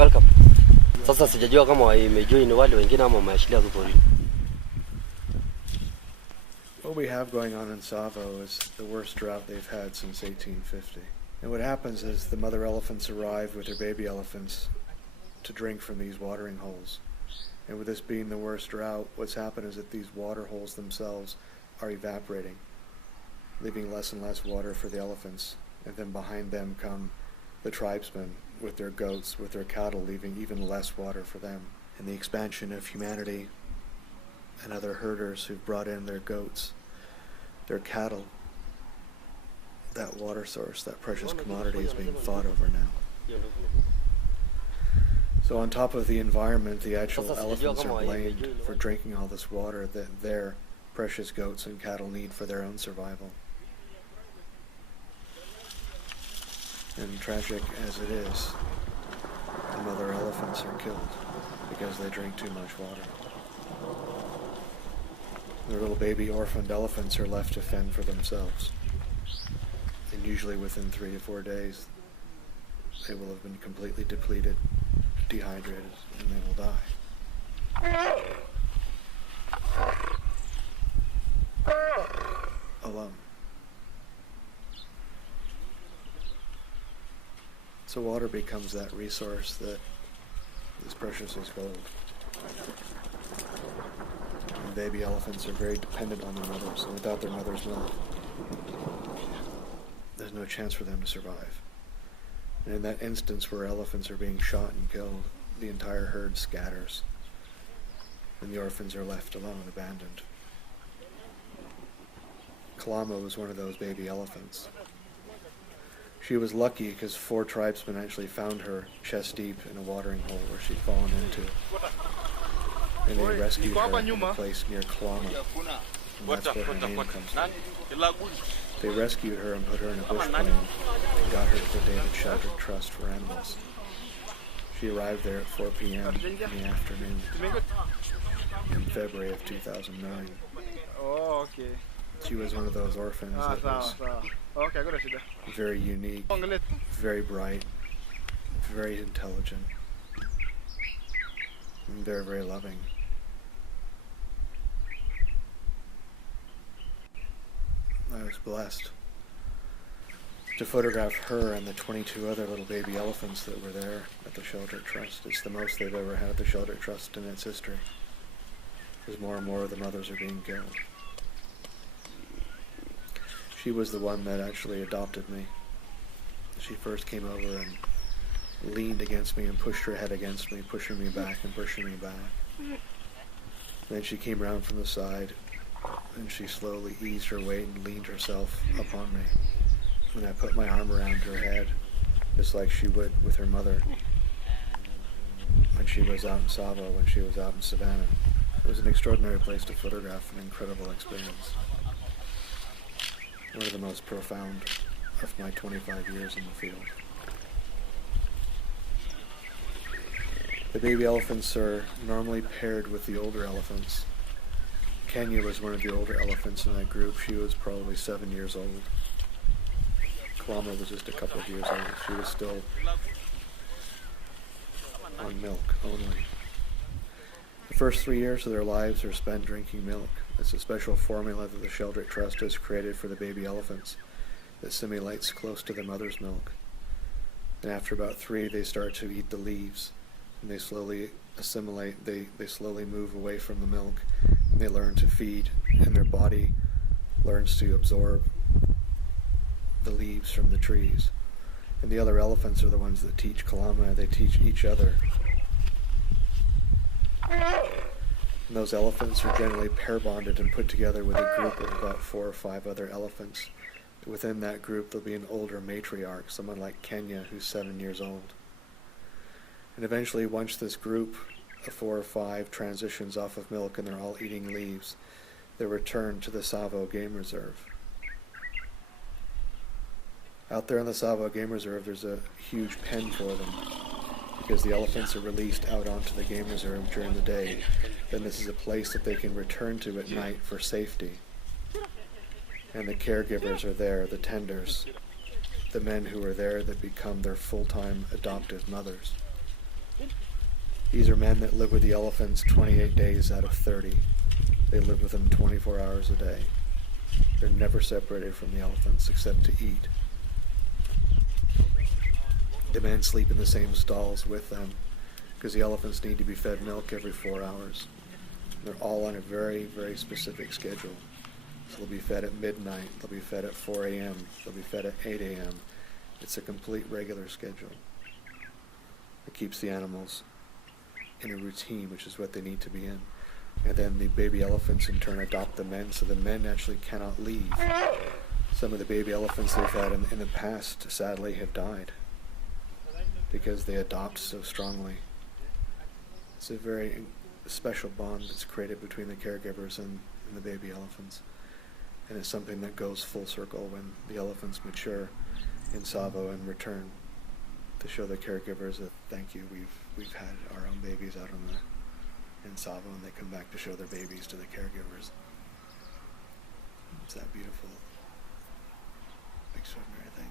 Welcome. Sasa sijajua kama imejoin wale wengine ama umeashiria tu porini. What we have going on in Tsavo is the worst drought they've had since 1850. And what happens is the mother elephants arrive with their baby elephants to drink from these watering holes. And with this being the worst drought, what's happened is that these water holes themselves are evaporating, leaving less and less water for the elephants. And then behind them come the tribesmen with their goats, with their cattle, leaving even less water for them. And the expansion of humanity and other herders who've brought in their goats, their cattle, that water source, that precious commodity is being fought over now. So on top of the environment, the actual elephants are blamed for drinking all this water that their precious goats and cattle need for their own survival. And tragic as it is, the mother elephants are killed because they drink too much water. Their little baby orphaned elephants are left to fend for themselves. And usually within 3 to 4 days, they will have been completely depleted, dehydrated, and they will die. Alone. So water becomes that resource that is precious as gold. And baby elephants are very dependent on their mothers, and without their mother's milk, there's no chance for them to survive. And in that instance where elephants are being shot and killed, the entire herd scatters, and the orphans are left alone, abandoned. Kalama was one of those baby elephants. She was lucky because 4 tribesmen actually found her chest deep in a watering hole where she'd fallen into. And they rescued her in a place near Kalama. And that's where her name comes from. They rescued her and put her in a bush plane and got her to the David Sheldrick Trust for Animals. She arrived there at 4 p.m. in the afternoon in February of 2009. Oh, okay. She was one of those orphans that was very unique, very bright, very intelligent, and very, very loving. I was blessed to photograph her and the 22 other little baby elephants that were there at the Sheldrick Trust. It's the most they've ever had at the Sheldrick Trust in its history, because more and more of the mothers are being killed. She was the one that actually adopted me. She first came over and leaned against me and pushed her head against me, pushing me back and pushing me back. Then she came around from the side, and she slowly eased her weight and leaned herself upon me. And I put my arm around her head, just like she would with her mother when she was out in Tsavo, when she was out in Savannah. It was an extraordinary place to photograph, an incredible experience. One of the most profound of my 25 years in the field. The baby elephants are normally paired with the older elephants. Kenya was one of the older elephants in that group. She was probably 7 years old. Kalama was just a couple of years old. She was still on milk only. The first 3 years of their lives are spent drinking milk. It's a special formula that the Sheldrick Trust has created for the baby elephants that simulates close to their mother's milk. And after about 3, they start to eat the leaves, and they slowly assimilate, they slowly move away from the milk, and they learn to feed, and their body learns to absorb the leaves from the trees. And the other elephants are the ones that teach Kalama, they teach each other. And those elephants are generally pair bonded and put together with a group of about 4 or 5 other elephants. Within that group there'll be an older matriarch, someone like Kenya, who's 7 years old. And eventually, once this group of 4 or 5 transitions off of milk and they're all eating leaves, they're returned to the Tsavo Game Reserve. Out there in the Tsavo Game Reserve there's a huge pen for them, because the elephants are released out onto the game reserve during the day. Then this is a place that they can return to at night for safety. And the caregivers are there, the tenders, the men who are there that become their full-time adoptive mothers. These are men that live with the elephants 28 days out of 30. They live with them 24 hours a day. They're never separated from the elephants except to eat. The men sleep in the same stalls with them because the elephants need to be fed milk every 4 hours. They're all on a very, very specific schedule. So they'll be fed at midnight, they'll be fed at 4 a.m., they'll be fed at 8 a.m. It's a complete regular schedule. It keeps the animals in a routine, which is what they need to be in. And then the baby elephants in turn adopt the men, so the men actually cannot leave. Some of the baby elephants they've had in the past, sadly, have died because they adopt so strongly. It's a very special bond that's created between the caregivers and the baby elephants. And it's something that goes full circle when the elephants mature in Tsavo and return to show the caregivers that thank you, we've had our own babies out in Tsavo, and they come back to show their babies to the caregivers. It's that beautiful, extraordinary thing.